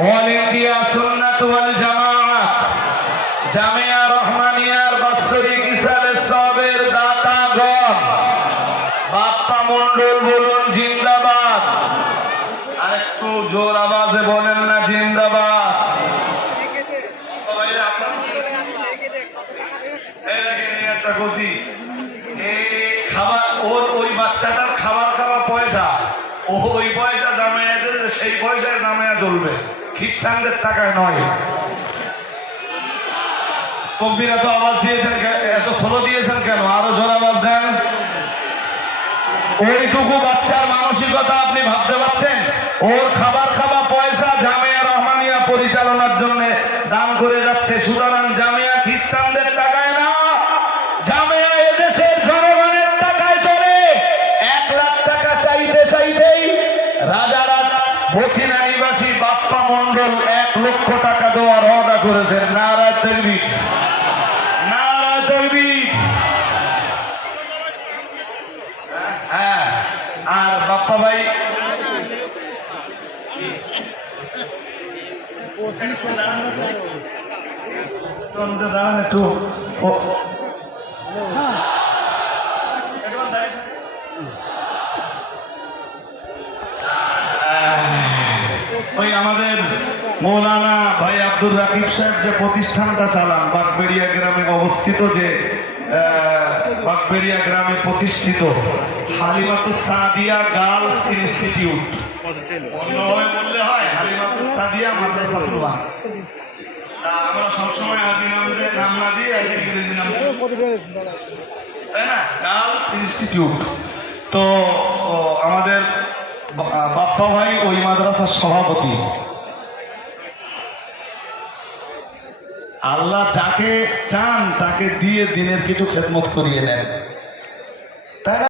All India সুন্নাত ওয়াল জামাআত জামিয়া রহমানিয়ার বাৎসরিক ইসালে সবের দাতাগণ, বাপ্পা মন্ডল বলুন জিন্দাবাদ। আর একটু জোর আওয়াজে বলেন না জিন্দাবাদ। ওই বাচ্চাটার খাবার খাওয়া পয়সা, ওই পয়সা জামায়াতের, সেই পয়সায় জামায়া চলবে, খ্রিস্টানদের টাকায় নয়। তকবীর এত আওয়াজ দিয়েছেন, এত স্লো দিয়েছেন কেন? আরো জোর আওয়াজ দেন। ওইটুকু বাচ্চার মানসিকতা আপনি ভাবতে পারছেন? ওর খাবার খাওয়া পয়সা জামিয়া রহমানিয়া পরিচালনার জন্য দান করে যাচ্ছে। সুতরাং জামিয়া খ্রিস্টানদের টাকায় না, জামিয়া এদেশের জনগণের টাকায় চলে। 1 লাখ টাকা চাইতে চাইতেই রাজারহাট বছিনা নিবাসী বাপ্পা মন্ডল 1 লক্ষ টাকা দেওয়ার অর্ডার করেছেন। নারায়ে তাকবীর, নারায়ে তাকবীর। হ্যাঁ, আর বাপ্পা ভাই একটু ওই আমাদের মৌলানা ভাই আব্দুর রাকিব সাহেব যে প্রতিষ্ঠানটা চালান বাগবেড়িয়া গ্রামে অবস্থিত, যে বাগবেড়িয়া গ্রামে প্রতিষ্ঠিত হালিমাতুস সাদিয়া গার্লস ইনস্টিটিউট, অন্যভাবে বললে হয় হালিমাতুস সাদিয়া মাদ্রাসাতুল ওয়ান। আমরা সবসময় আরবি নাম না দিয়ে ইংরেজি নাম, তাই না? Girls institute. তো আমাদের বাপ্পা ভাই ওই মাদ্রাসার সভাপতি। আল্লাহ যাকে চান তাকে দিয়ে দিনের কিছু খেদমত করিয়ে নেন।